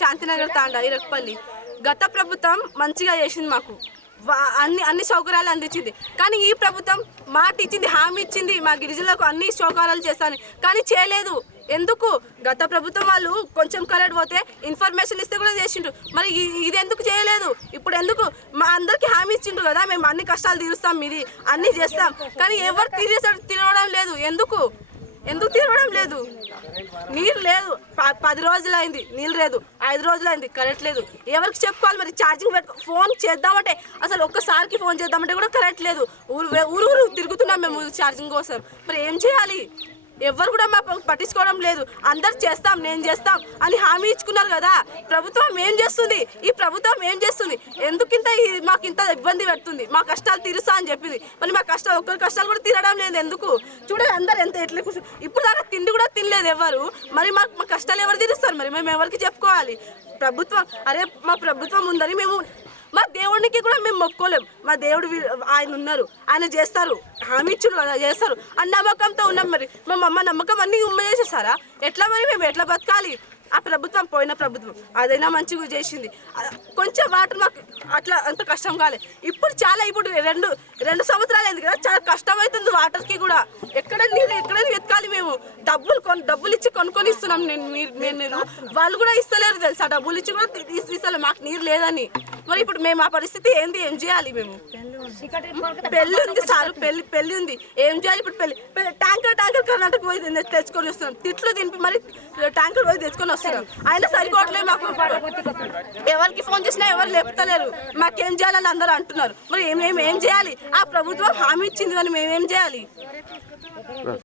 శాంతినగర్ తాండా ఇరక్పల్లి. గత ప్రభుత్వం మంచిగా చేసింది మాకు. వా- అన్ని అన్ని సౌకర్యాలు అందించింది. కానీ ఈ ప్రభుత్వం మాట ఇచ్చింది హామీ ఇచ్చింది మా గిరిజనులకు అన్ని సౌకర్యాలు చేస్తాను కానీ చేయలేదు. ఎందుకు? గత ప్రభుత్వం వాళ్ళు కొంచెం కరెక్ట్ పోతే ఇన్ఫర్మేషన్ ఇస్తే కూడా చేసిండ్రు. మరి ఇది ఎందుకు చేయలేదు? ఇప్పుడు ఎందుకు? మా అందరికి హామీ ఇచ్చిండ్రు కదా మేము అన్ని కష్టాలు తీరుస్తాం ఇది అన్ని చేస్తాం. కానీ ఎవరు తీరేసాడు తిరగడం లేదు. ఎందుకు? ఎందుకు తిరగడం లేదు? నీరు లేదు. పది రోజులు అయింది నీళ్ళు లేదు. ఐదు రోజులు అయింది కరెంట్ లేదు. ఎవరికి చెప్పుకోవాలి మరి? ఛార్జింగ్ పెట్టుకో ఫోన్ చేద్దామంటే అసలు ఒక్కసారికి ఫోన్ చేద్దామంటే కూడా కరెంట్ లేదు. ఊరు ఊరు ఊరు తిరుగుతున్నాం మేము ఛార్జింగ్ కోసం. మరి ఏం చేయాలి? ఎవరు కూడా మా పట్టించుకోవడం లేదు. అందరు చేస్తాం నేను చేస్తాం అని హామీ ఇచ్చుకున్నారు కదా. ప్రభుత్వం ఏం చేస్తుంది? ఈ ప్రభుత్వం ఏం చేస్తుంది? ఎందుకింత ఈ- మాకు ఇంత ఇబ్బంది పెడుతుంది? మా కష్టాలు తీరుస్తా అని చెప్పింది. మరి మా కష్టాలు ఒక్కరి కష్టాలు కూడా తీరడం లేదు ఎందుకు? చూడండి అందరు ఎంత ఎట్లా కూర్చో ఇప్పుడు దాకా తిండి కూడా తినలేదు ఎవరు. మరి మాకు మా కష్టాలు ఎవరు తీరుస్తారు? మరి మేము ఎవరికి చెప్పుకోవాలి? ప్రభుత్వం అరే మా ప్రభుత్వం ఉందని మేము మా దేవుడికి కూడా మేము మొక్కోలేం మా దేవుడు ఆయన ఉన్నారు. ఆయన చేస్తారు. హామీ ఇచ్చుడు అలా చేస్తారు. ఆ నమ్మకంతో ఉన్నాం మరి. మా అమ్మ నమ్మకం అన్నీ ఉమ్మ చేసేసారా? ఎట్లా మరి మేము ఎట్లా బతకాలి? ఆ ప్రభుత్వం పోయిన ప్రభుత్వం అదైనా మంచిగా చేసింది. కొంచెం వాటర్ మాకు అట్లా అంత కష్టం కాలేదు ఇప్పుడు చాలా ఇప్పుడు రెండు రెండు సంవత్సరాలు అయింది కదా చాలా కష్టమవుతుంది వాటర్కి కూడా. ఎక్కడ నీళ్ళు ఎక్కడ వెతకాలి మేము? డబ్బులు కొన్ని డబ్బులు ఇచ్చి కొనుక్కొని ఇస్తున్నాం నేను మీరు నేను వాళ్ళు కూడా ఇస్తలేరు తెలుసా? డబ్బులు ఇచ్చి కూడా తీ- ఇస్తలేరు మాకు నీరు లేదని. మరి ఇప్పుడు మేము ఆ పరిస్థితి ఏంది? ఏం చేయాలి మేము? పెళ్ళి ఉంది సార్ పెళ్ళి పెళ్ళి ఉంది. ఏం చేయాలి ఇప్పుడు పెళ్ళి పెళ్ళి- ట్యాంకర్ ట్యాంకర్ కర్ణాటక పోయి తెచ్చుకొని వస్తున్నాం. తిట్లు తినిపి మరి ట్యాంకర్ పోయి తెచ్చుకొని వస్తున్నాం. ఆయన సరిపోవట్లేదు మాకు. ఎవరికి ఫోన్ చేసినా ఎవరు లేపుతలేరు. మాకేం చేయాలని అందరూ అంటున్నారు. మరి ఏమేమి ఏం ఏం చేయాలి? ఆ ప్రభుత్వం హామీ ఇచ్చింది కానీ మేమేం చేయాలి? Да.